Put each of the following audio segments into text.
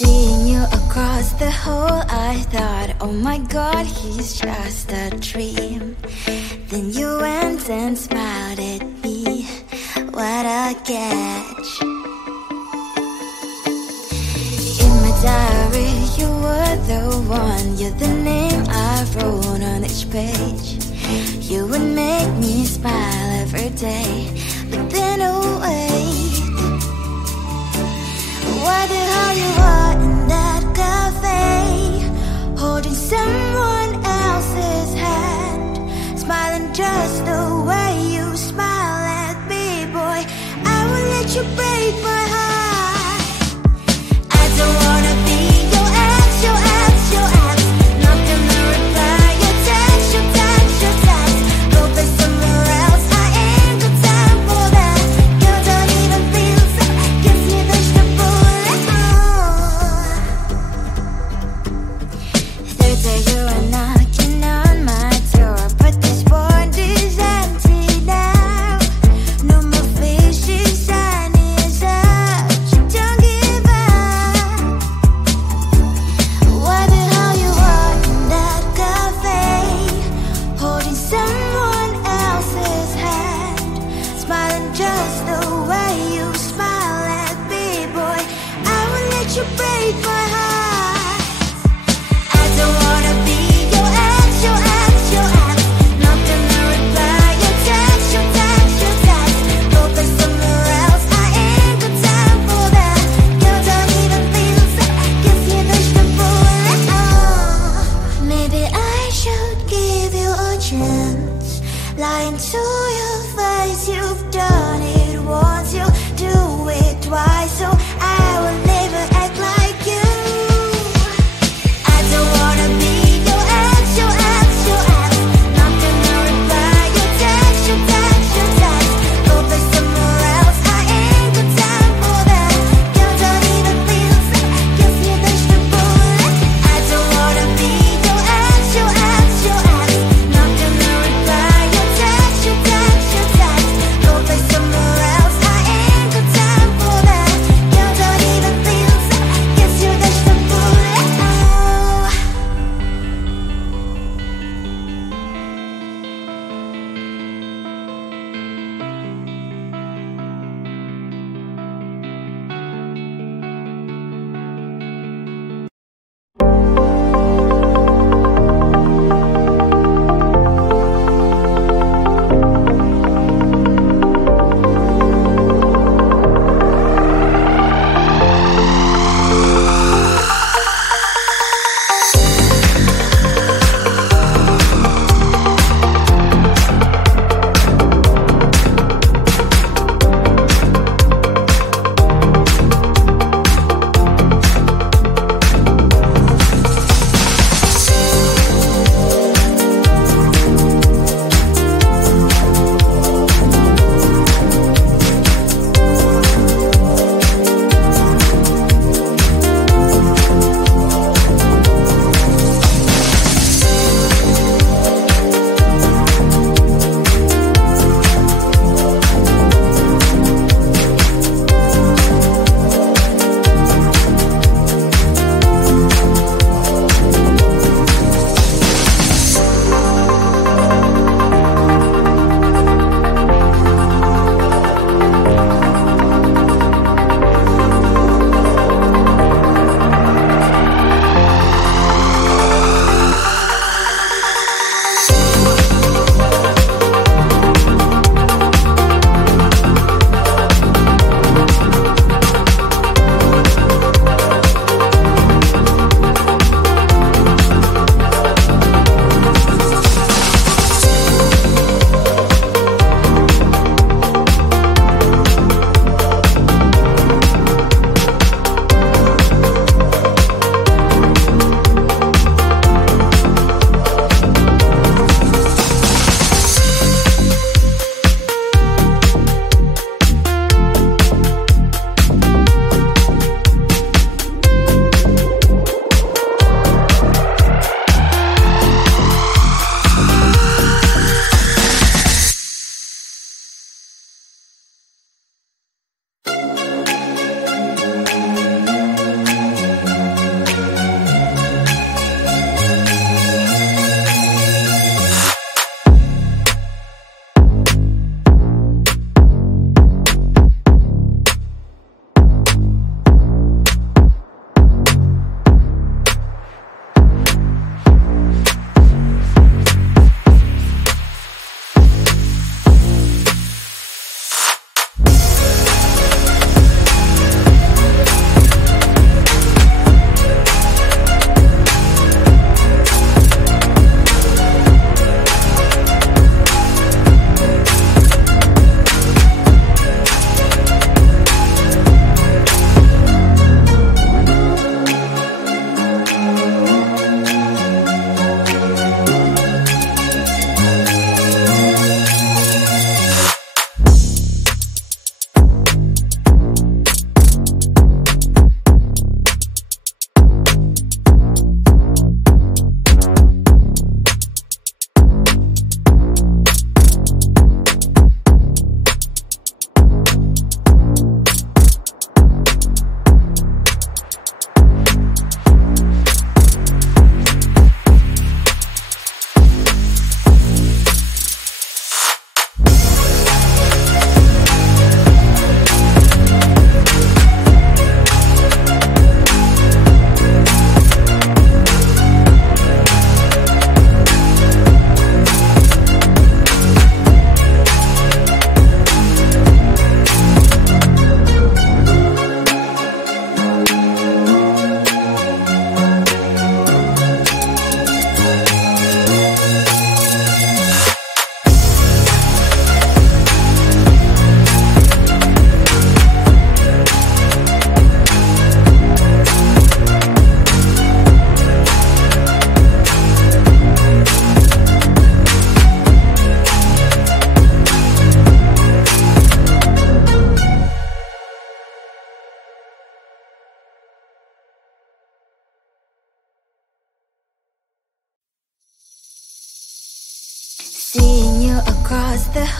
Seeing you across the hall, I thought, oh my god, he's just a dream. Then you went and smiled at me, what a catch. In my diary, you were the one, you're the name I wrote on each page. You would make me smile every day, but then oh wait, what the hell you are in that cafe, holding someone else's hand, smiling just the way you smile at me, boy. I will let you break my heart. I don't wanna be your ex, your ex, your ex. Not gonna reply your text, your text, your text. Go play somewhere else, I ain't got time for that. You don't even feel so, guess you dodged the bullet. Third day you are knocking on my door, but this board is empty now. No more fishy shiny as up, you don't give up. What the hell you are in that cafe, holding someone else's hand, smiling just the way you smile at me, boy. I will let you break my heart. I don't wanna be your ex, your ex, your ex. Not gonna reply your text, your text, your text. Go play somewhere else, I ain't got time for that. You don't even feel so, guess you dodged the bullet. Maybe I should give you a chance. Lying to your face, you've done it once, you do it twice, so I will never act like you.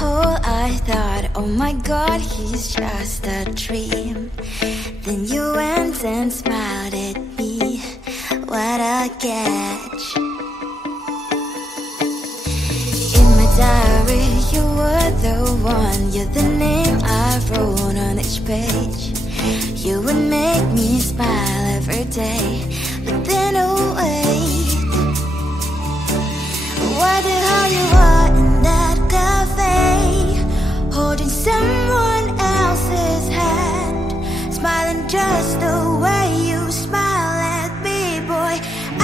hole, I thought, oh my God, he's just a dream. Then you went and smiled at me. What a catch. In my diary, you were the one. You're the name I wrote on each page. You would make me smile every day. But then, oh wait, what the hell you are in that cafe, holding someone else's hand, smiling just the way you smile at me, boy.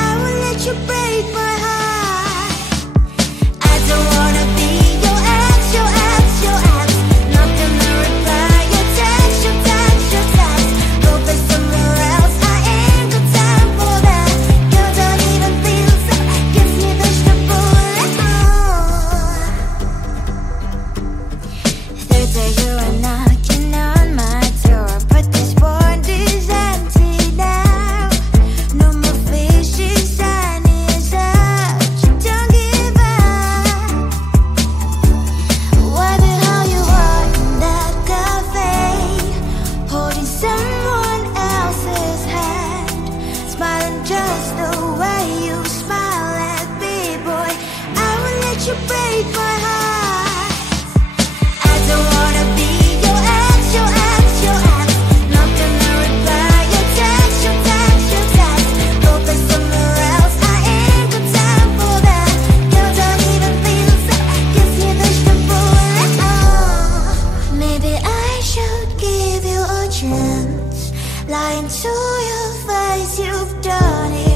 I will let you break my heart. I don't wanna be your ex, your ex, your ex. Not gonna reply your text, your text, your text. Go play somewhere else, I ain't got time for that. You don't even feel so, gives me vegetable. Third day you are knocking on my door, but this board is empty now. No more fishes, sun is out. You don't give up. What the hell you are in that cafe, holding someone else's hand, smiling just the way you smile at me, boy. I will let you break my heart. I don't wanna be your ex, your ex, your ex. Not gonna reply your text, your text, your text. Go play somewhere else, I ain't got time for that. You don't even feel so, gives me vegetable. Maybe I should give you a chance. Lying to your face, you've done it